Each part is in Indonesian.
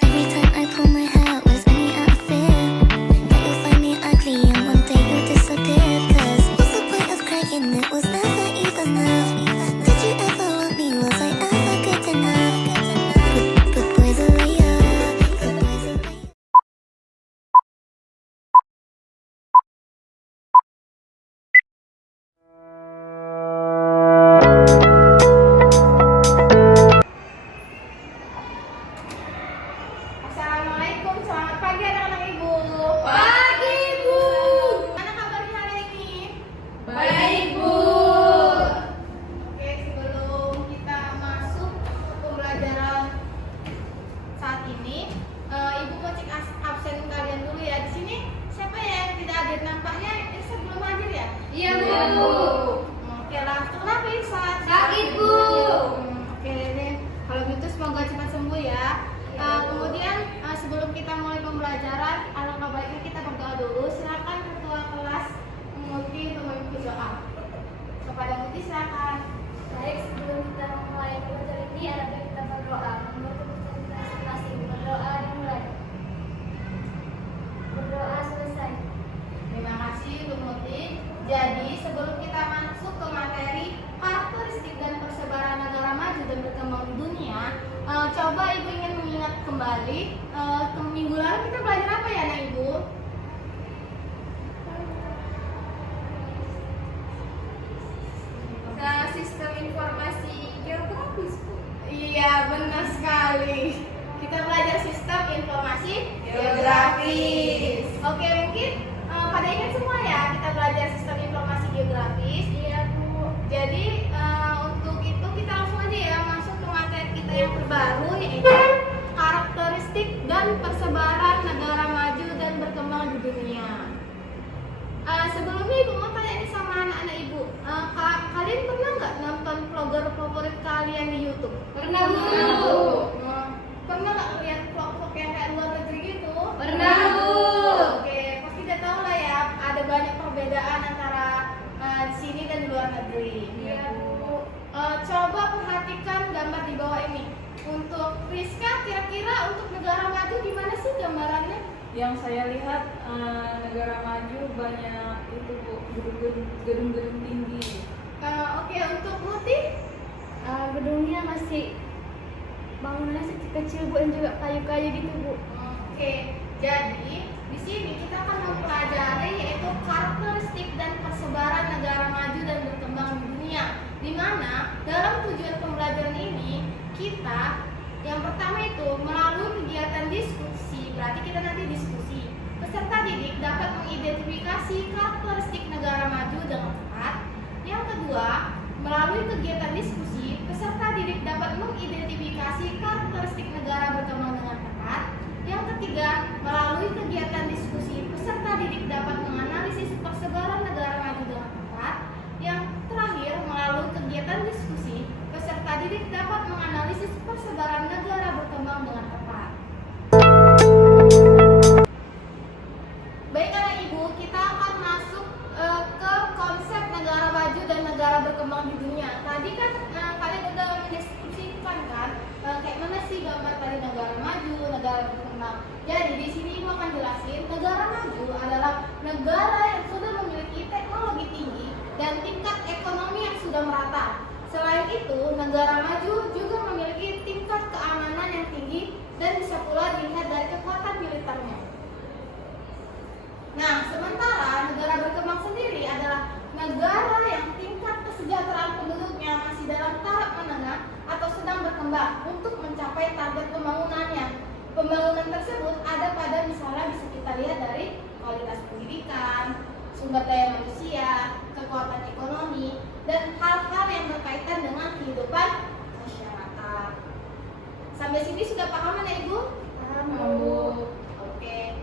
Every time I pull my hair out, was only out of fear that you'll find me ugly and one day you'll disappear. 'Cause what's the point of crying? It was never even enough. Did you ever want me? Was I ever good enough? Good boys are later. Good boys are later. Assalamualaikum, selamat pagi anak-anak ibu. Pagi, Bu. Mana kabarnya hari ini? Baik, Bu. Oke, sebelum kita masuk ke pembelajaran saat ini, ibu mau cek absen kalian dulu ya. Di sini siapa ya yang tidak hadir? Nampaknya Irsa belum hadir ya? Iya, Bu. Oke lah, kenapa Irsa? Sakit, Bu. Oke deh, kalau gitu semoga cepat sembuh ya. Kemudian sebelum kita mulai pembelajaran, alangkah baiknya kita berdoa dulu. Silakan ketua kelas Muti untuk memimpin doa. Kepada Muti silakan. Baik, sebelum kita memulai pelajaran ini, ada kita berdoa. Menurut keputusan kita masing-masing, berdoa dimulai. Berdoa selesai. Terima kasih Bu Muti. Jadi sebelum kita masuk ke materi karakteristik dan persebaran negara maju dan berkembang di dunia, coba ibu ingin mengingat kembali ke minggu lalu kita belajar apa ya anak ibu? Sistem informasi geografis, Bu. Iya, benar sekali. Kita belajar sistem informasi geografis. Oke, mungkin pada ingat semua ya, kita belajar sistem informasi geografis. Iya, Bu. Jadi untuk itu kita langsung aja ya masuk ke materi kita yang terbaru, yaitu karakteristik dan persebaran negara maju dan berkembang di dunia. Sebelumnya ibu mau tanya ini sama anak-anak ibu, kalian pernah nggak nonton vlogger favorit kalian di YouTube? Pernah, Bu. Pernah nggak lihat vlog-vlog yang kayak luar negeri gitu? Pernah, Bu. Oke, pasti udah tahu lah ya, ada banyak perbedaan antara di sini dan di luar negeri. Iya, Bu. Coba perhatikan gambar di bawah ini. Untuk Rizka, kira-kira untuk negara maju gimana sih gambarannya? Yang saya lihat negara maju banyak itu, Bu, gedung-gedung tinggi. Oke, untuk Muti? Gedungnya masih bangunannya kecil, Bu, dan juga kayu-kayu gitu, Bu. Oke, jadi di sini kita akan mempelajari yaitu karakteristik dan persebaran negara maju dan berkembang di dunia. Di mana dalam tujuan pembelajaran ini kita yang pertama itu melalui kegiatan diskusi, berarti kita nanti diskusi. Peserta didik dapat mengidentifikasi karakteristik negara maju dengan tepat. Yang kedua, melalui kegiatan diskusi, peserta didik dapat mengidentifikasi karakteristik negara berkembang dengan tepat. Yang ketiga, melalui kegiatan diskusi, peserta didik dapat menganalisis persebaran negara maju dengan tepat. Yang terakhir, melalui kegiatan diskusi, peserta didik dapat menganalisis persebaran negara berkembang dengan tepat. Baik anak ibu, kita akan masuk ke konsep negara maju dan negara berkembang di dunia. Tadi kan kalian udah mendeskripsikan kan kayak mana sih gambar tadi negara maju, negara berkembang. Jadi di sini ibu akan jelasin negara maju adalah negara yang sudah memiliki teknologi tinggi dan tingkat ekonomi yang sudah merata. Selain itu, negara maju juga memiliki tingkat keamanan yang tinggi dan bisa pula dilihat dari kekuatan militernya. Nah, sementara negara berkembang sendiri adalah negara yang tingkat kesejahteraan penduduknya masih dalam tahap menengah atau sedang berkembang untuk mencapai target pembangunannya. Pembangunan tersebut ada pada misalnya bisa kita lihat dari kualitas pendidikan, sumber daya manusia, kekuatan ekonomi, dan hal-hal yang berkaitan dengan kehidupan masyarakat. Sampai sini sudah paham anak ibu? Paham, Bu. Oke.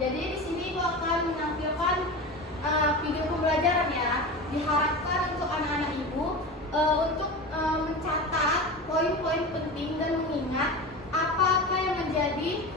Jadi di sini ibu akan menampilkan video pembelajaran ya. Diharapkan untuk anak-anak ibu untuk mencatat poin-poin penting dan mengingat apa-apa yang menjadi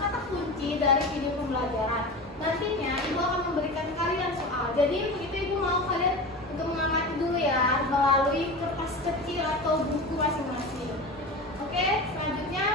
kata kunci dari video pembelajaran. Nantinya ibu akan memberikan kalian soal. Jadi begitu ibu mau kalian untuk mengamati dulu ya melalui kertas kecil atau buku masing-masing. Oke, selanjutnya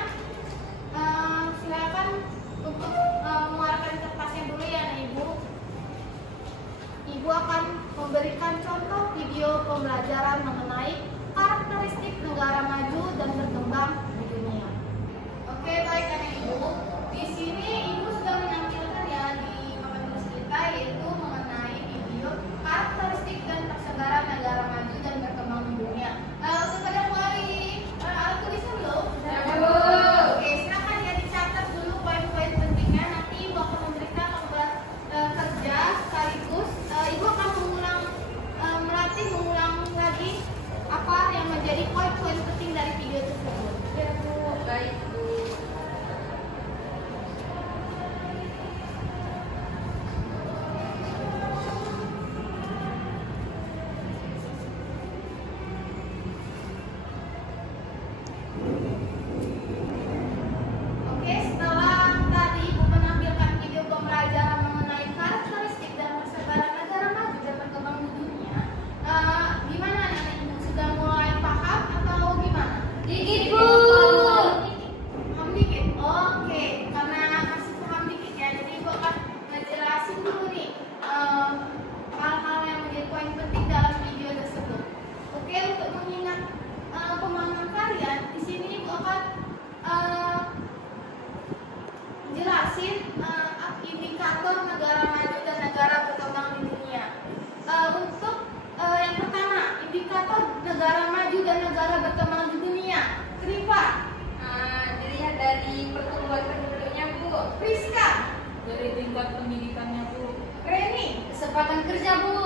Lapangan kerja, Bu.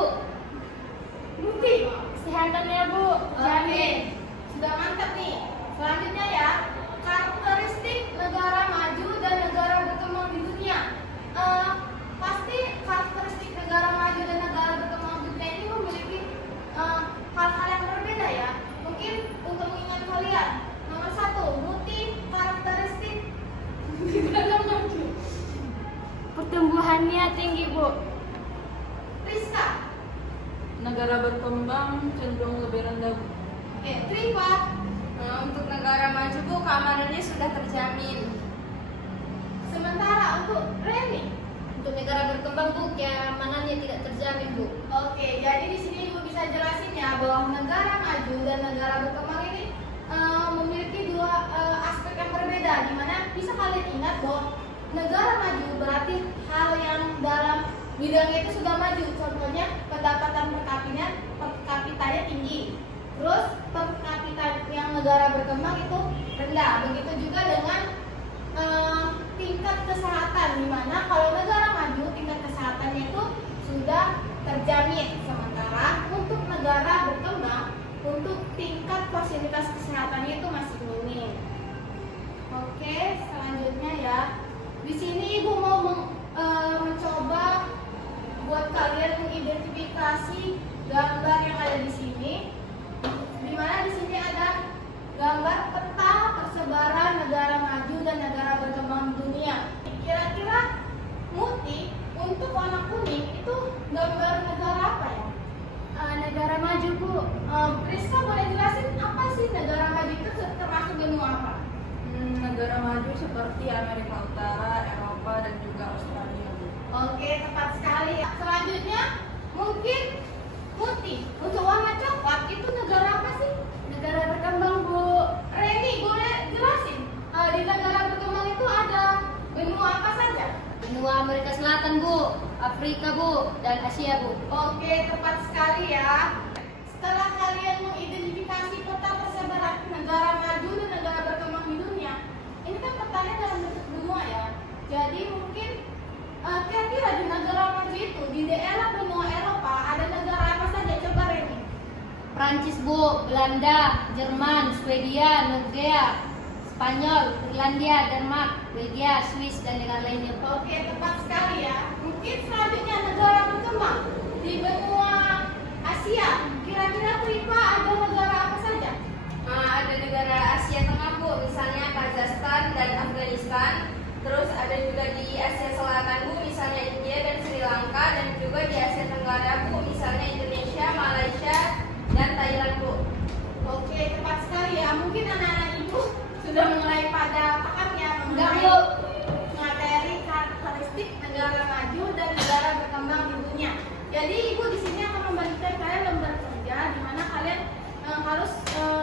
Muti. Kesehatan ya, Bu. Oke, sudah mantap nih. Selanjutnya ya, karakteristik negara maju dan negara berkembang di dunia. Pasti karakteristik negara maju dan negara berkembang di dunia ini memiliki hal-hal yang berbeda ya. Mungkin untuk mengingat kalian, nomor 1, Muti, karakteristik negara maju. Pertumbuhannya tinggi, Bu. Rizka. Negara berkembang cenderung lebih rendah. Oke, Triva. Untuk negara maju, Bu, keamanannya sudah terjamin. Sementara untuk Reni. Untuk negara berkembang, Bu, keamanannya tidak terjamin, Bu. Oke, jadi di sini Ibu bisa jelasin ya bahwa negara maju dan negara berkembang ini memiliki dua aspek yang berbeda, di mana bisa kalian ingat bahwa negara maju berarti hal yang dalam bidangnya itu sudah maju. Contohnya pendapatan per kapitanya tinggi. Terus per kapita yang negara berkembang itu rendah. Begitu juga dengan tingkat kesehatan, di mana kalau negara maju tingkat kesehatannya itu sudah terjamin, sementara untuk negara berkembang untuk tingkat fasilitas kesehatannya itu masih minim. Oke, selanjutnya ya, di sini Ibu mau mencoba buat kalian mengidentifikasi gambar yang ada di sini, di mana di sini ada gambar peta persebaran negara maju dan negara berkembang dunia. Kira-kira Muti untuk warna kuning itu gambar negara apa ya? Negara maju, Bu. Rizka boleh jelasin apa sih negara maju itu termasuk benua apa? Negara maju seperti Amerika Utara, Eropa, dan juga Australia, Bu. Oke, tepat sekali. Selanjutnya mungkin Muti untuk warna coklat itu negara apa sih? Negara berkembang, Bu. Reni boleh jelasin di negara berkembang itu ada benua apa saja? Benua Amerika Selatan, Bu. Afrika, Bu. Dan Asia, Bu. Oke, tepat sekali ya. Setelah kalian mengidentifikasi peta persebaran negara maju dan negara berkembang di dunia, ini kan petanya dalam bentuk benua ya. Jadi mungkin kira-kira di negara maju itu, di daerah benua Eropa, ada negara apa saja? Coba Reni. Prancis, Bu. Belanda, Jerman, Swedia, Norwegia, Spanyol, Irlandia, Denmark, Belgia, Swiss, dan negara lainnya. Oke, tepat sekali ya. Mungkin selanjutnya negara berkembang di benua Asia. Kira-kira Triva ada negara apa saja? Ada negara Asia Tengah, Bu, misalnya Kazakhstan dan Afghanistan. Terus ada juga di Asia Selatan, Bu, misalnya India dan Sri Lanka. Dan juga di Asia Tenggara, Bu, misalnya Indonesia, Malaysia, dan Thailand, Bu. Oke, tepat sekali ya. Mungkin anak-anak ibu sudah mulai pada paham ya Enggak, mengenai Bu. materi karakteristik negara maju dan negara berkembang di dunia. Jadi ibu di sini akan membagikan kalian lembar kerja di mana kalian harus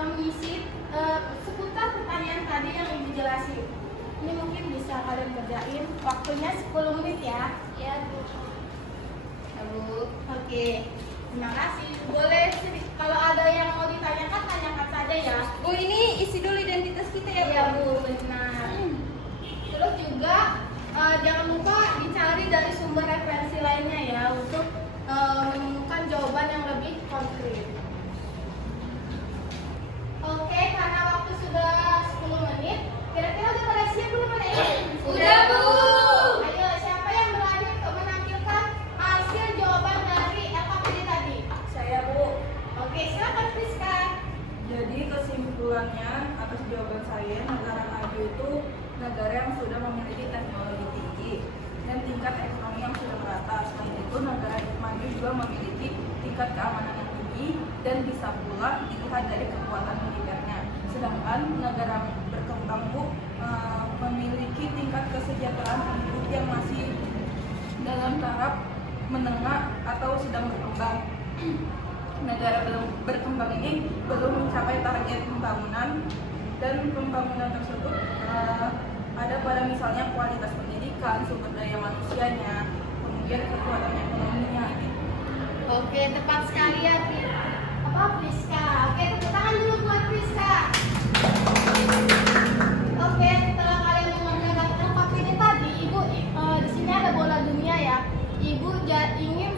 mengisi seputar pertanyaan tadi yang ibu jelasin. Ini mungkin bisa kalian kerjain. Waktunya 10 menit ya. Ya, Bu. Ya, Bu. Oke. Terima kasih. Boleh kalau ada yang mau ditanyakan, tanyakan saja ya. Bu, ini isi dulu identitas kita ya, Bu. Iya, Bu, benar. Terus juga jangan lupa dicari dari sumber referensi lainnya ya untuk menemukan jawaban yang lebih konkret. Oke, karena waktu sudah 10 menit, kira-kira udah pada siap belum nih? Udah, Bu. Ayo, siapa yang berani untuk menampilkan hasil jawaban dari LKPD tadi? Saya, Bu. Oke, silakan Friska. Jadi kesimpulannya atas jawaban saya, negara maju itu negara yang sudah memiliki teknologi tinggi dan tingkat ekonomi yang sudah merata. Selain itu, negara maju juga memiliki tingkat keamanan yang tinggi dan bisa pula dilihat dari kekuatan militernya. Sedangkan negara berkembang, Bu, memiliki tingkat kesejahteraan penduduk yang masih dalam taraf menengah atau sedang berkembang. Negara berkembang ini belum mencapai target pembangunan, dan pembangunan tersebut ada pada misalnya kualitas pendidikan, sumber daya manusianya, kemudian kekuatan ekonominya gitu. Oke, tepat sekali ya, Friska. Oke, tepuk tangan dulu buat Friska. Oke, setelah kalian mengerjakan LKPD tadi, Ibu di sini ada bola dunia ya. Ibu ingin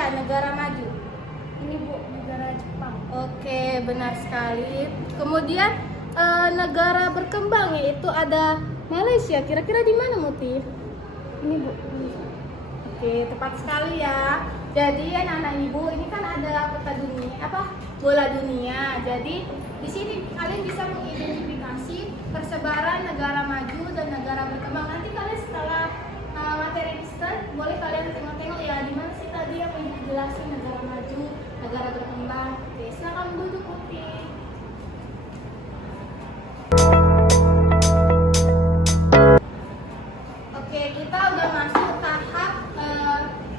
Asia negara maju? Ini Bu, negara Jepang. Oke, benar sekali. Kemudian negara berkembang yaitu ada Malaysia. Kira-kira di mana Muti? Ini Bu. Oke, tepat sekali ya. Jadi anak-anak ibu, ini kan ada peta dunia, bola dunia. Jadi di sini kalian bisa mengidentifikasi persebaran negara maju dan negara berkembang. Nanti kalian setelah materi Kristen, boleh kalian tengok-tengok ya di mana sih tadi yang menjelaskan negara maju, negara berkembang. Oke, silakan duduk Muti. Oke, kita udah masuk tahap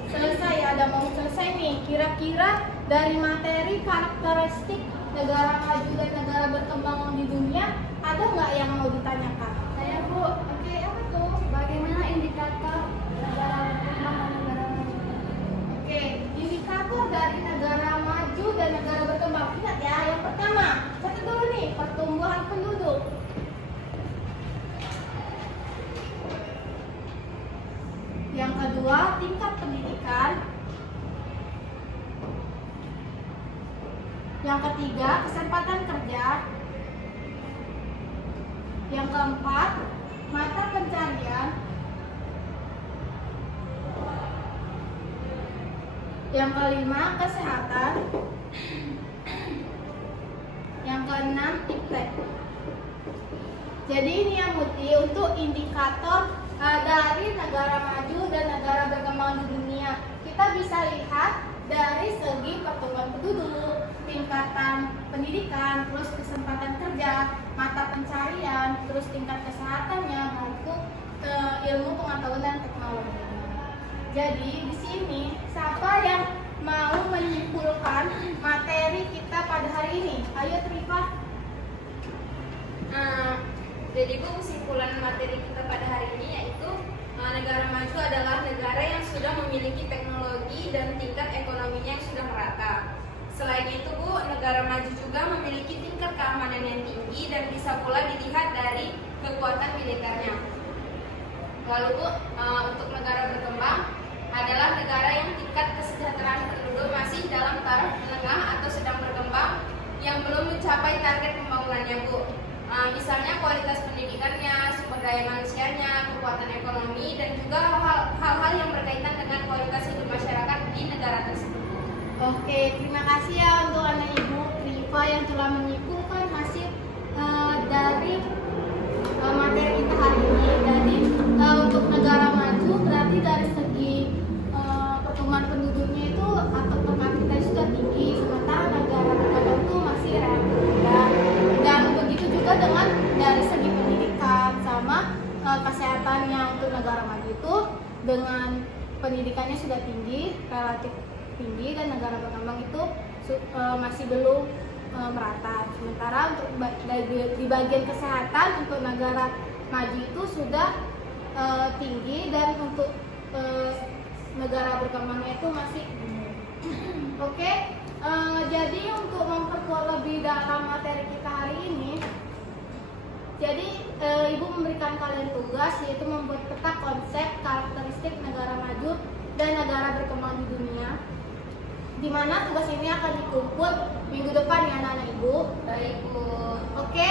selesai ya, ada mau selesai nih. Kira-kira dari materi karakteristik negara maju dan negara berkembang di dunia, ada nggak yang mau ditanyakan? Saya Bu. Oke, apa tuh? Bagaimana indikator negara berkembang dan negara maju? Oke, indikator dari negara maju dan negara berkembang. Ingat ya, yang pertama, catat dulu nih, pertumbuhan penduduk. Yang kedua, tingkat pendidikan. Yang ketiga, kesempatan kerja. Yang keempat, mata pencarian. Yang kelima, kesehatan. Yang keenam, iptek. Jadi ini yang Muti untuk indikator dari negara maju dan negara berkembang di dunia. Kita bisa lihat dari segi pertumbuhan penduduk, tingkatan pendidikan, terus kesempatan kerja, mata pencarian, terus tingkat kesehatannya maupun ilmu pengetahuan dan teknologi. Jadi di sini siapa yang mau menyimpulkan materi kita pada hari ini? Ayo Trifa. Jadi Bu, kesimpulan materi kita pada hari ini yaitu negara maju adalah negara yang sudah memiliki teknologi dan tingkat ekonominya yang sudah merata. Selain itu Bu, negara maju juga memiliki tingkat keamanan yang tinggi dan bisa pula dilihat dari kekuatan militernya. Lalu Bu, untuk negara berkembang adalah negara yang tingkat kesejahteraan penduduk masih dalam taraf menengah atau sedang berkembang yang belum mencapai target pembangunannya Bu. Misalnya kualitas pendidikannya, sumber daya manusianya, kekuatan ekonomi, dan juga hal-hal yang berkaitan dengan kualitas hidup masyarakat di negara tersebut. Oke, terima kasih ya untuk anak ibu Trifa yang telah menyimpulkan hasil dari materi kita hari ini. Jadi untuk negara maju berarti dari segi pertumbuhan penduduknya itu atau per kapita sudah tinggi, sementara negara berkembang itu masih relatif rendah. Dan begitu juga dengan dari segi pendidikan sama kesehatannya. Untuk negara maju itu dengan pendidikannya sudah tinggi, relatif tinggi, dan negara berkembang itu masih belum merata. Sementara untuk di bagian kesehatan untuk negara maju itu sudah tinggi, dan untuk negara berkembangnya itu masih Oke, jadi untuk memperkuat lebih dalam materi kita hari ini, jadi Ibu memberikan kalian tugas yaitu membuat peta konsep karakteristik negara maju dan negara berkembang di dunia, di mana tugas ini akan dikumpul minggu depan ya anak-anak Ibu. Baik Bu. Oke,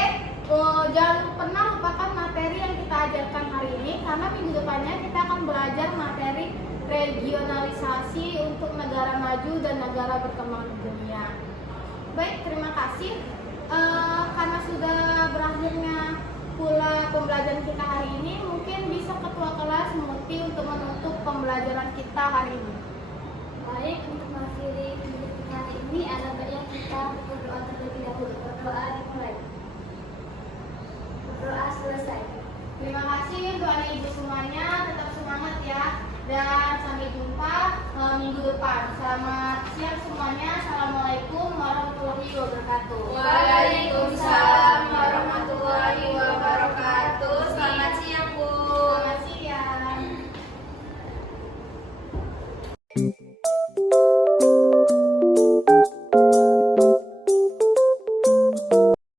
jangan pernah lupakan materi yang kita ajarkan hari ini, karena minggu depannya kita akan belajar materi regionalisasi untuk negara maju dan negara berkembang di dunia. Baik, terima kasih. Karena sudah berakhirnya pula pembelajaran kita hari ini, mungkin bisa ketua kelas Muti untuk menutup pembelajaran kita hari ini. Baik, untuk mengakhiri pendidikan hari ini ada baiknya kita berdoa terlebih dahulu. Berdoa dimulai. Berdoa selesai. Terima kasih untuk anak ibu semuanya, tetap semangat ya, dan sampai jumpa minggu depan. Selamat siang semuanya. Assalamualaikum warahmatullahi wabarakatuh.